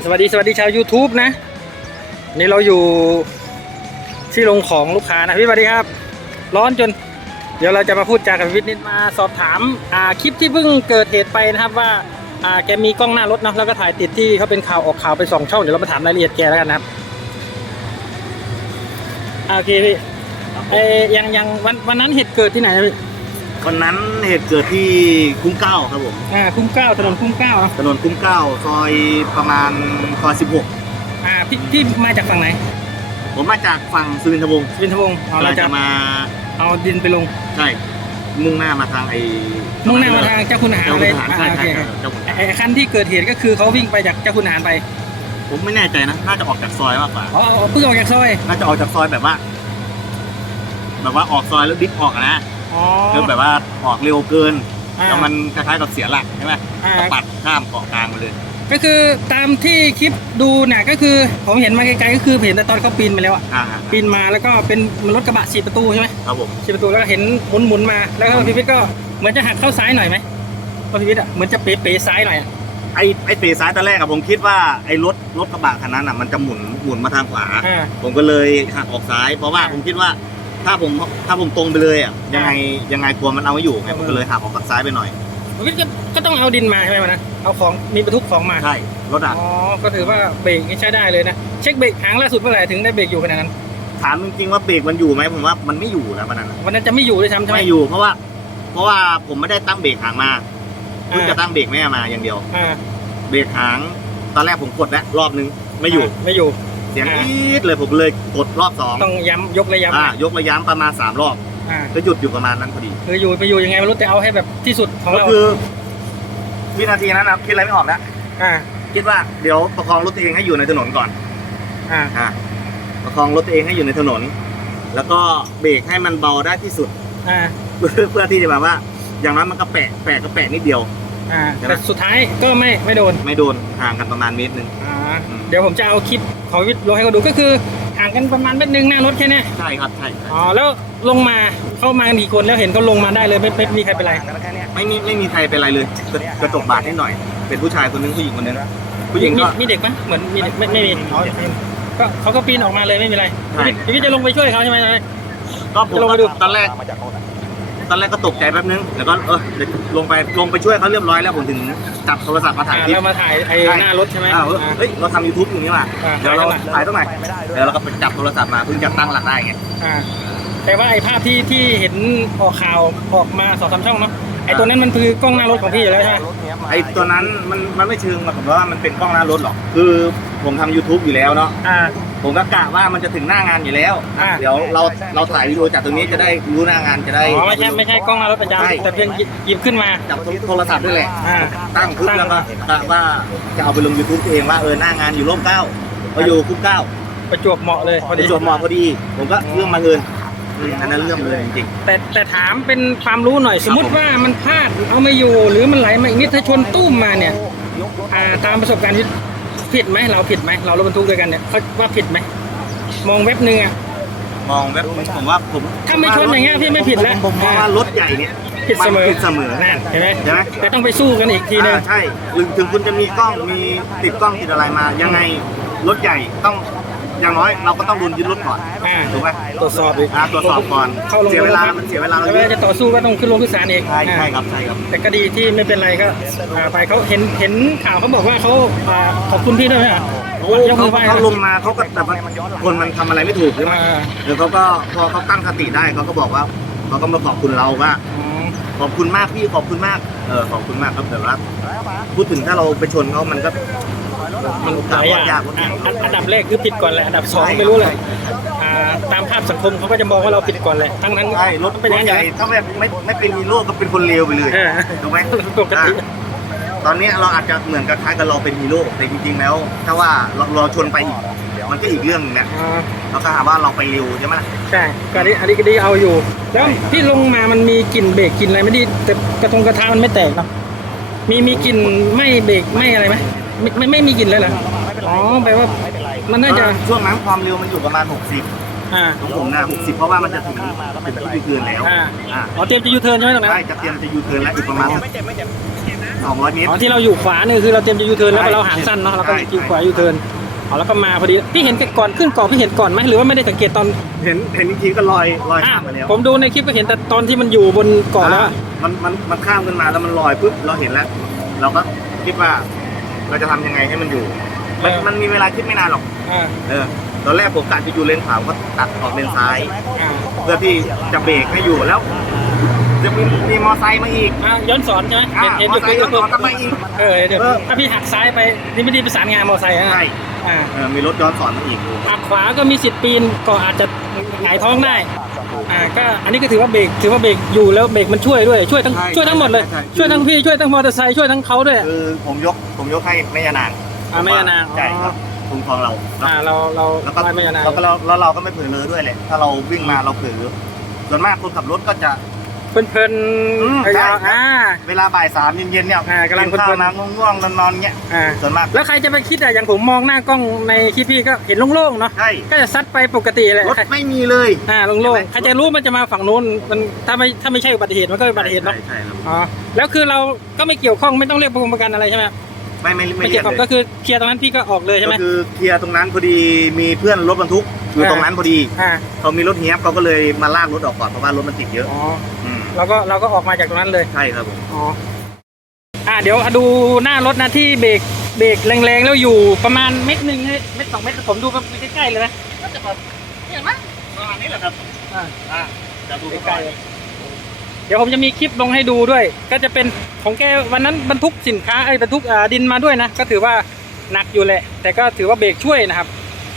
สวัสดีสวัสดีชาว YouTube นะ นี่เราอยู่ที่ลงของลูกค้านะพี่สวัสดีครับ ร้อนจน เดี๋ยวเราจะมาพูดจากับพี่วิทย์นิดมาสอบถามอ่าคลิปที่เพิ่งเกิดเหตุไปนะครับว่าอ่าแกมีกล้องหน้ารถเนอะแล้วก็ถ่ายติดที่เขาเป็นข่าวออกข่าวไปสองช่องเดี๋ยวเรามาถามรายละเอียดแกแล้วกันนะครับอ่าโอเคพี่เอ้ยยังยังวันวันนั้นเหตุเกิดที่ไหนนะพี่ วันนั้นเหตุเกิดที่คุ้มเกล้าครับผมอ่าคุ้มเกล้าถนนคุ้มเกล้าเนอะถนนคุ้มเกล้าซอยประมาณซอย16อ่าพี่พี่มาจากฝั่งไหน ผมมาจากฝั่งสุวินทวงศ์วินทวงศ์อ๋อเราเราจะจะมาเอาดินไปลง ใช่มุ่งหน้ามาทางไอ้มุ่งหน้ามาทางเจ้าคุณอาหารเจ้าเลคุยณทหารอ่าใช่โอใช่เคครับเจ้าคุณทหารไอ้ไอ้คันที่เกิดเหตุก็คือเขาวิ่งไปจากเจ้าคุณอาหารไปผมไม่แน่ใจนะ น่าจะออกจากซอยมากกว่าอ๋ออ๋อเพิ่งออกจากซอยน่าจะออกจากซอยแบบว่า แบบว่าออกซอยแล้วดิฟออกอะนะ อ๋อ คือแบบว่าออกเร็วเกินอ่าแล้วมันคล้ายๆกับเสียหลักใช่ไหมอ่า ก็ปัดข้ามเกาะกลางไปเลย ก็คือตามที่คลิปดูเนี่ยก็คือผมเห็นมาไกลๆก็คือเห็นแต่ตอนเขาปีนไปแล้วอะอ่าปีนมาแล้วก็เป็นมันรถกระบะสี่ประตูใช่ไหมครับผมสี่ประตูแล้วก็เห็นหมุนหมุนๆมาแล้วก็พีวิทย์ก็เหมือนจะหักเข้าซ้ายหน่อยไหมพอพีวิทย์อะเหมือนจะเป๋ๆซ้ายหน่อยอะไอ้ไอ้เปรซ้ายตอนแรกอะผมคิดว่าไอ้รถรถกระบะคันนั้นอะมันจะหมุนหมุนมาทางขวา อ่า ผมก็เลยหักออกซ้าย เพราะว่าอ่าผมคิดว่า ถ้าผมถ้าผมตรงไปเลยอะยังไงอ่ยังไงกลัวมันเอาไม่อยู่ไงอืมผมก็เลยหักออกทางซ้ายไปหน่อยพีวิทย์ก็ก็ต้องเอาดินมาใช่ไหมวันนั้นเอาของมีบรรทุกของมาใช่รถอะอ๋อก็ถือว่าเบรกนี่ใช้ได้เลยนะเช็คเบรกครั้งล่าสุดเมื่อไหร่ถึงได้เบรกอยู่ขนาดนั้นถามจริงๆว่าเบรกมันอยู่ไหมผมว่ามันไม่อยู่นะวันนั้นอะวันนั้นจะไม่อยู่ด้วยซ้ำใช่ไหมไม่อยู่เพราะว่า เพราะว่าผมไม่ได้ตั้งเบรกหางมาเพิ่งอ่าจะตั้งเบรกแม่มาอย่างเดียวอ่าเบรกหาง ตอนแรกผมกดแล้วรอบนึงไม่อยู่ไม่อยู่ เสียงอ่า อี๊ดเลยผมเลยกดรอบสองต้องย้ำยกระย้ำอ่ายกระย้ำประมาณสามรอบอ่าก็หยุดอยู่ประมาณนั้นพอดี คืออยู่ไปอยู่ยังไงไม่รู้แต่เอาให้แบบที่สุดของก็เราคือวินาทีนั้นนะคิดอะไรไม่ออกแล้วอ่าคิดว่าเดี๋ยวประคองรถตัวเองให้อยู่ในถนนก่อนอ่าอะประคองรถตัวเองให้อยู่ในถนน แล้วก็เบรกให้มันเบาได้ที่สุด อ่าเพื่อเพื่อที่จะแบบว่า อย่างนั้นมันก็แปะแปะก็แปะนิดเดียว อ่าใช่ไหม แต่สุดท้ายก็ไม่ไม่โดนไม่โดนห่างกันประมาณเมตรหนึ่งอ่าอืม เดี๋ยวผมจะเอาคลิปของวิทย์ลงให้เขาดูก็คือห่างกันประมาณเม็ดนึงหน้ารถแค่เนี้ยใช่ครับใช่ใช่อ๋อแล้วลงมาเข้ามากี่คนแล้วเห็นเขาลงมาได้เลยไม่ไม่มีใครเป็นไรไม่มีไม่มีใครเป็นไรเลยกระกระจกบาดนิดหน่อย เป็นผู้ชายคนนึงผู้หญิงคนนึงผู้หญิงมีก็ มีเด็กไหมเหมือนมีเด็กไม่ไม่มีอ๋อก็เขาก็ปีนออกมาเลยไม่มีไรใช่ พี่วิทย์จะลงไปช่วยเขาใช่ไหม ก็ผมลงไปดู ตอนแรก ตอนแรกก็ตกใจแป๊บนึงแล้วก็เออเดี๋ยวลงไปลงไปช่วยเขาเรียบร้อยแล้วผมถึงจับโทรศัพท์มาถ่ายอ่าคลิป แล้วมาถ่ายไอ้ใช่ หน้ารถใช่ไหมอ้าวเอออ่า เฮ้ยเราทำยูทูบอย่างนี้ว่ะอ่า เดี๋ยวเราถ่ายตรงไหนถ่ายตรงไหนเดี๋ยวเราก็ไปจับโทรศัพท์มาเพิ่งจะตั้งหลักได้ไง อ่าแต่ว่าไอ้ภาพที่ที่เห็นออกข่าวออกมาสองสามช่องเนาะไอ้ตัวนั้นมันคือกล้องหน้ารถของพี่อยู่แล้วใช่ไหมไอ้ตัวนั้นมันมันไม่เชิงแบบว่ามันเป็นกล้องหน้ารถหรอก คือผมทำ YouTube อยู่แล้วเนาะ อ่า ผมก็กะว่ามันจะถึงหน้างานอยู่แล้ว อ่าเดี๋ยวเราเราถ่ายวิดีโอจากตรงนี้จะได้รู้หน้างานจะได้ อ๋อไม่ใช่ไม่ใช่กล้องหน้ารถประใช่ จำแต่เพียงหยิบหยิบขึ้นมา จับโทรศัพท์ด้วยแหละ อ่า ตั้งปุ๊บตั้งแล้วก็กะว่าจะเอาไปลง YouTube ตัวเองว่าเออหน้างานอยู่ร่มเกล้าก็อยู่คุ้มเกล้าประจวบเหมาะเลยพอพอดีดีจบมอพอดี ผมก็เรื่องมาเงินอืมอันนั้นเรื่องเลยจริง แต่แต่ถามเป็นความรู้หน่อย สมมติว่ามันพลาดเอาไม่อยู่ หรือมันไหลมาอีกนิดถ้าชนตุ้มมาเนี่ย อ่าตามประสบการณ์ที่ ผิดไหมเราผิดไหมเรารถบรรทุกด้วยกันเนี่ยเขาว่าผิดไหมมองเว็บหนึ่งอะๆมองแบบผมว่าผมถ้าไม่ชนอย่างเงี้ยพี่ไม่ผิดแล้วผมมองว่ารถใหญ่เนี่ยผิดเสมอนผิดเสมอนั่นเห็นไหมใช่ไหมแต่ต้องไปสู้กันอีกทีนึงอ่าใช่ถึงถึงคุณจะมีกล้องมีติดกล้องติดอะไรมา ยังไงรถใหญ่ต้อง อย่างน้อยเราก็ต้องโดนยึดรถก่อนอ่าถูกไหมตรวจสอบอีกอ่าตรวจสอบก่อนเข้าลงเสียเวลาโรงพักมันเสียเวลาเราแล้วเยเวลาอะจะต่อสู้ก็ต้องขึ้นโรงขึ้นศาลเองใช่ใช่อ่าครับใช่ครับ แต่ก็ดีที่ไม่เป็นไรก็อ่าไปเขาเห็นเห็นข่าวเขาบอกว่าเขาอ่าขอบคุณพี่ด้วยไหมอะโอ้ยกมืเขาอไหว้เขาลงมาเขาก็แบบว่าคนมันทำอะไรไม่ถูกใช่ไหมอ่าเดี๋ยวเขาก็พอเขาตั้งสติได้เขาก็บอกว่าเขาก็มาขอบคุณเราว่าอ๋อขอบคุณมากพี่ขอบคุณมากเออขอบคุณมากครับแต่ว่าพูดถึงถ้าเราไปชนเขามันก็ มันโอกาหสลายอรอดย่างยากกว่าอะอันอันดับแรกคือผิดก่อนแหละอันดับสองไม่รู้เลยอ่าตามภาพสังคมเขาก็จะมองว่าเราผิดก่อนแหละทั้งนั้นใช่รถเป็นอย่างใหใหญ่ญ่ถ้าแบบไม่ไม่เป็นฮีโร่ก็เป็นคนเลวไปเลยเออถูกไหมปกติอะตอนนี้เราอาจจะเหมือนกับคล้ายกับเราเป็นฮีโร่แต่จริงๆแล้ว ถ้าว่าเราเราชนไปอีกมันก็อีกเรื่องหนึงนะอ่าเราก็หาว่าเราไปเร็วใช่ไหมใช่ก็อันนี้อันนี้ก็ดีเอาอยู่ แล้วพี่ลงมามันมีกลิ่นเบรกกลิ่นอะไรไม่ดีแต่กระทงกระทะมันไม่แตกเนาะมีมีกลิ่นไม่เบรกไม่อะไรไหม ไม่ไม่ไม่มีกลิ่นเลยเหรออ๋อแปลว่า มันน่าจะ ช่วงนั้นความเร็วมันอยู่ประมาณ 60อ่า ของผมนะ60 เพราะว่ามันจะถึงถึงที่ยูเทิร์นแล้วอ่า อ่าอ๋อเตรียมจะยูเทิร์นใช่ไหมตรงนั้น ใช่จะเตรียมจะยูเทิร์นแล้วอีกประมาณสัก200 เมตร อ๋อที่เราอยู่ขวานี่คือเราเตรียมจะยูเทิร์นแล้วใช่เราหางสั้นเนาะเราก็ใช่อยู่ขวายูเทิร์นอ๋อแล้วก็มาพอดีพี่เห็นก่อนขึ้นเกาะพี่เห็นก่อนไหมหรือว่าไม่ได้สังเกตตอนเห็นเห็นจริงๆก็ลอยลอยอะข้ามมาแล้วผมดูในคลิปก็เห็นแต่ตอนที่มันอยู่บนเกาะแล้วอะมันมันมันข้ามขึ้นมาแล้วมันลอยปุ๊บเราเห็นแล้ว เราก็คิดว่า เราจะทำยังไงให้มันอยู่ มันมันมีเวลาคิดไม่นานหรอกอ่าเออตอนแรกผมกะจะอยู่เลนขวาก็ตัดออกเลนซ้าย อ่าเพื่อที่จะเบรกให้อยู่แล้ว จะมีมีมอไซค์มาอีกอ่าย้อนสอนใช่ไหมอ่าเห็นมอไซค์เห็ย้อนสอนกลับมาอีก เออเดี๋ยวเออ ถ้าพี่หักซ้ายไปนี่ไม่ได้ประสานงานมอเตอร์ไซค์อะใช่อ่าเออมีรถย้อนสอนมาอีกหักขวาก็มีสิทธิ์ปีนก็อาจจะหงายท้องได้ อ่าก็อันนี้ก็ถือว่าเบรกถือว่าเบรกอยู่แล้วเบรกมันช่วยด้วยช่วยทั้งใช่ช่วยทั้งหมดเลย ใช่ใช่ ช่วยทั้งพี่ช่วยทั้งมอเตอร์ไซค์ช่วยทั้งเขาด้วย คือผมยกผมยกให้แม่ยานางอ่าแม่ยานาง ใช่ครับคุ้มครองเราอ่าเราเราแล้วก็ไหว้แม่ยานางแล้วก็เราแล้วเราก็ไม่เผลอเลยด้วยเลยถ้าเราวิ่งมาเราเผลอส่วนมากคนขับรถก็จะ เพลินอืมๆพยายามใช่อ่า เวลาบ่ายสามเย็นๆเนี่ยอ่ากำลังกินข้าเพลิวนๆมาง่วงๆนอนๆเงี้ยอ่า ส่วนมากแล้วใครจะไปคิดอะอย่างผมมองหน้ากล้องในคลิปพี่ก็เห็นโล่งๆเนาะ ใช่ก็จะซัดไปปกติเลยรถไม่มีเลย อ่าโล่งๆใครจะรู้มันจะมาฝั่งนู้น มันถ้าไม่ถ้าไม่ใช่อุบัติเหตุมันก็เป็นอุบัติเหตุเนาะ ใช่ใช่ครับอ๋อ แล้วคือเราก็ไม่เกี่ยวข้องไม่ต้องเรียกประกันอะไรใช่ไหมไม่ไม่ไม่ไม่เรีเกี่ยยกวข้องเลก็ยคือเคลียร์ตรงนั้นพี่ก็ออกเลยใช่ไหม ก็คือเคลียร์ตรงนั้นพอดีมีเพื่อนรถบรรทุกอยู่อ่า ตรงนั้นพอดีอ่า เขามีรถเฮียบเขาก็เลยมาลากรถออกก่อนเพราะว่ารถมันติดเยอะ อ๋ออืม เราก็เราก็ออกมาจากตรงนั้นเลยใช่ครับผมอ๋ออ่าเดี๋ยวดูหน้ารถนะที่เบรกเบรกแรงๆแล้วอยู่ประมาณเม็ดหนึ่งเม็ดสองเม็ดผมดูไปใกล้ๆเลยนะก็จะแบบเนี่ยมั้งประมาณนี้แหละครับอ่าอ่าจะดูใกล้ๆเลยเดี๋ยวผมจะมีคลิปลงให้ดูด้วย ก็จะเป็นของแกวันนั้นบรรทุกสินค้าไอ้ยบรรทุกอ่าดินมาด้วยนะก็ถือว่าหนักอยู่แหละ แต่ก็ถือว่าเบรกช่วยนะครับ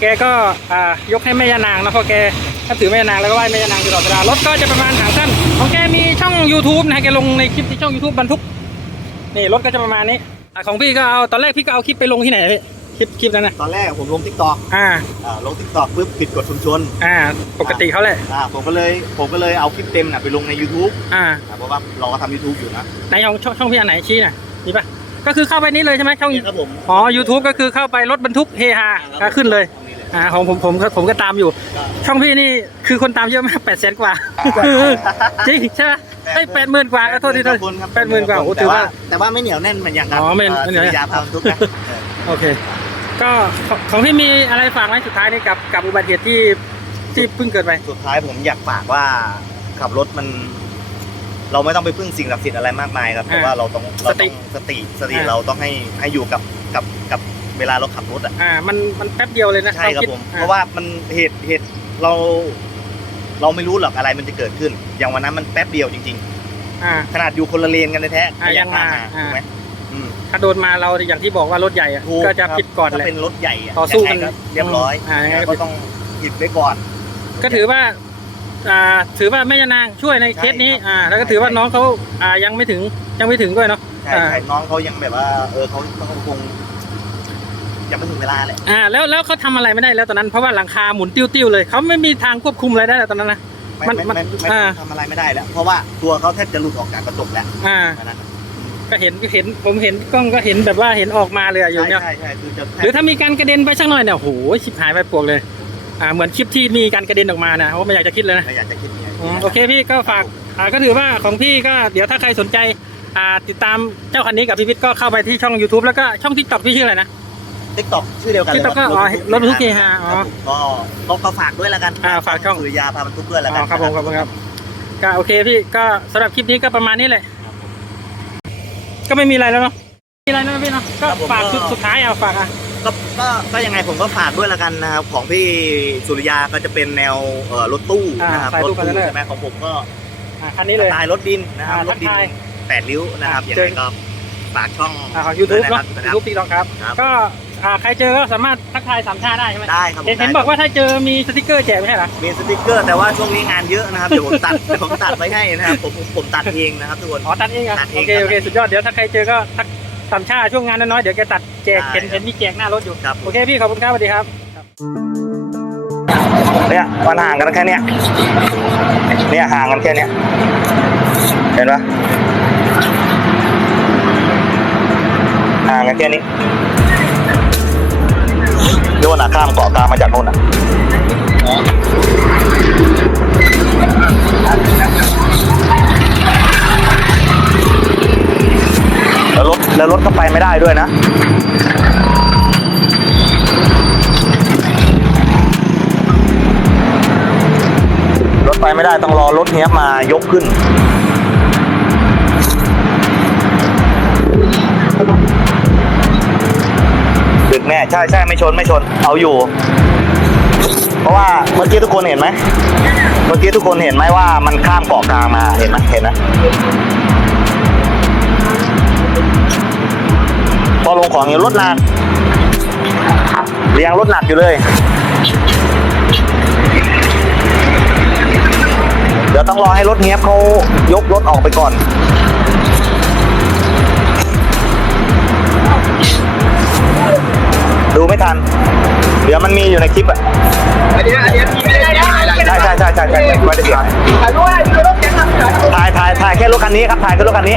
แกก็อ่ายกให้แม่ยานางนะเพราะแก ถ้าถือแม่ยานางแล้วก็ไหว้แม่ยานางตลอดเวลารถก็จะประมาณหางสั้นของแกมีช่อง YouTube นะแกลงในคลิปที่ช่อง YouTube บรรทุกนี่รถก็จะประมาณนี้อะของพี่ก็เอาตอนแรกพี่ก็เอาคลิปไปลงที่ไหนพี่คลิปคลิปนั้นนะตอนแรกผมลงทิกตอกอ่าอ่าลงทิกตอกปุ๊บผิดกฎชุมชน อ่า ปกติเขาแหละอ่าผมก็เลยผมก็เลยเอาคลิปเต็มน่ะไปลงใน YouTube อ่าอ่าเพราะว่าเราก็ทำ YouTube อยู่นะในช่องช่องช่องพี่อันไหนชี้น่ะนี่ปะก็คือเข้าไปนี้เลยใช่ไหมช่องนี่ครับผมอ๋อ YouTube ก็คือเข้าไปรถบรรทุกเฮฮาก็ขึ้นเลย อ่าของผมผมผมก็ตามอยู่ ช่องพี่นี่คือคนตามเยอะมากแปดแสนกว่า จริงใช่ไหมไอ้แปดหมื่นกว่าก็โทษทีโทษคนครับแปดหมื่นกว่าโอ้แต่ถือว่าว่าแต่ว่าไม่เหนียวแน่นเหมือนอย่างกับอ๋อไม่ไม่เหนียวสุริยาพาบรรทุกนะเออโอเค ก็ของของพี่มีอะไรฝากไหมสุดท้ายนี่กับกับอุบัติเหตุที่ที่เพิ่งเกิดไปสุดท้ายผมอยากฝากว่าขับรถมัน เราไม่ต้องไปพึ่งสิ่งศักดิ์สิทธิ์อะไรมากมายครับอ่าแต่ว่าเราต้องเราสติต้องสติสติอ่าเราต้องให้ให้อยู่กับกับกับ เวลาเราขับรถอะอ่ามันมันแป๊บเดียวเลยนะใช่ครับวาดผมอ่เพราะว่ามันเหตุเหตุเรา เราไม่รู้หรอกอะไรมันจะเกิดขึ้น อย่างวันนั้นมันแป๊บเดียวจริงอ่าๆขนาดอยู่คนละเลนกันแท้ๆอ่าก็ยังมาตถูกไหมอืมถ้าโดนมาเราอย่างที่บอกว่ารถใหญ่อะถูก็จะครับผิดก่อนถ้าแหละเป็นรถใหญ่ะต่อสู้กันยังไงเรียบร้อยอ่ายังไงก็ก็ต้องผิดไว้ก่อน ก็ถือว่าอ่าถือว่าแม่ยานางช่วยในเคสนี้อ่าแล้วก็ถือว่าน้องเขาอ่ายังไม่ถึงยังไม่ถึงด้วยเนาะใช่อ่าใช่น้องเขายังแบบว่าเออเขาเขาคง ยังไม่ถึงเวลาแหละอ่าแล้วแล้วเขาทำอะไรไม่ได้แล้วตอนนั้นเพราะว่าหลังคาหมุนติ้วๆเลยเขาไม่มีทางควบคุมอะไรได้แล้วตอนนั้นนะไม่มันไม่มันไม่ไม่อ่า ทำอะไรไม่ได้แล้ว เพราะว่าตัวเขาแทบจะหลุดออกจากกระจกแล้วอ่าอันนั้นก็เห็นก็เห็นผมเห็นกล้องก็เห็นแบบว่าเห็นออกมาเลยอะอยู่ใช่เนี่ยใช่ใช่คือจะหรือถ้ามีการกระเด็นไปสักหน่อยเนี่ยโอ้โหชิบหายไปปวกเลยอ่าเหมือนคลิปที่มีการกระเด็นออกมานะโอ้ไม่อยากจะคิดเลยนะ ไม่อยากจะคิดอย่างนี้อืมโอเคพี่ก็ฝากอ่าก็ถือว่าของพี่ก็เดี๋ยวถ้าใครสนใจอ่าติดตามเจ้าคันนี้กับพี่พิทก็เข้าไปที่ช่อง YouTube แล้วก็ช่องทิกตอกพี่ชื่ออะไรนะ ทิกตอกชื่อเดียวกันเลย TikTok ก็อ๋อรถบรรทุกเฮฮาอ๋อครับผมก็ก็ก็ฝากด้วยแล้วกันอ่าฝากช่อง สุริยาพาบรรทุกด้วยแล้วกัอ๋อครับผมขอบคุณครับก็โอเคพี่ก็สำหรับคลิปนี้ก็ประมาณนี้แหละ ก็ไม่มีอะไรแล้วเนาะมีอะไรนะพี่เนาะก็ฝากสุดสุดท้ายเอาฝากอะ ก็ก็ก็ยังไงผมก็ฝากด้วยแล้วกันนะครับของพี่สุริยาก็จะเป็นแนวเอ่อรถตู้อ่านะครับสายรตู้ถคอนเทตู้นเนอร์ ใช่ไหมของผมก็อะคันนี้เลยสไตล์รถดินนะครับอ่ารถดินทักทายแปดริ้วนะครับอ่ายังเจไงอ ก็ฝากช่องอ่าของ YouTube ด้วยเนาะนะครับยูทูบติ๊กต็อกครับ ครับ ก็ อ่าใครเจอก็สามารถทักทายสามชาติได้ใช่ไหมได้ครับผมเห็นเห็นได้บอกว่าถ้าเจอมีสติกเกอร์แจกไม่ใช่เหรอ มีสติกเกอร์แต่ว่าช่วงนี้งานเยอะนะครับเดี๋ยวผมตัดเดี๋ยวผมตัดไว้ให้นะครับผมผมผมตัดเองนะครับทุกคน อ๋อตัดเองเหรอะตัดเองโอเคครับ โอเคสุดยอดเดี๋ยวถ้าใครเจอก็ทักสามชาติช่วงงานน้อยๆเดี๋ยวแกตัดแจกได้เห็นครับเห็นมีแจกหน้ารถอยู่ ครับโอเคพี่ขอบคุณครับสวัสดีครับ เนี่ยมันห่างกันแค่เนี้ยเนี่ยห่างกันแค่เนี้ยเห็นปะห่างกันแค่นี้ นู่นน่ะข้ามเกาะกลางมาจากโน่นน่ะแล้วรถแล้วรถก็ไปไม่ได้ด้วยนะรถไปไม่ได้ต้องรอรถเนี้ยมายกขึ้น ดึกแน่ใช่ใช่ไม่ชนไม่ชน เอาอยู่ เพราะว่าเมื่อกี้ทุกคนเห็นไหมเมื่อกี้ทุกคนเห็นไหมว่ามันข้ามเกาะกลางมาเห็นไหมเห็นนะพอลงของอยู่รถหนักเรียงรถหนักอยู่เลย เดี๋ยวต้องรอให้รถเนี้ยบเขายกรถออกไปก่อน ทัน เดี๋ยวมันมีอยู่ในคลิปอะอันนี้อันนี้พี่ไม่ได้ถ่ายหลังใช่ใช่ใช่ใช่ใช่ไม่ได้ถ่ายถ่ายด้วยคือรถแกงทำถ่ายถ่ายถ่ายถ่ายแค่รถคันนี้ครับถ่ายแค่รถคันนี้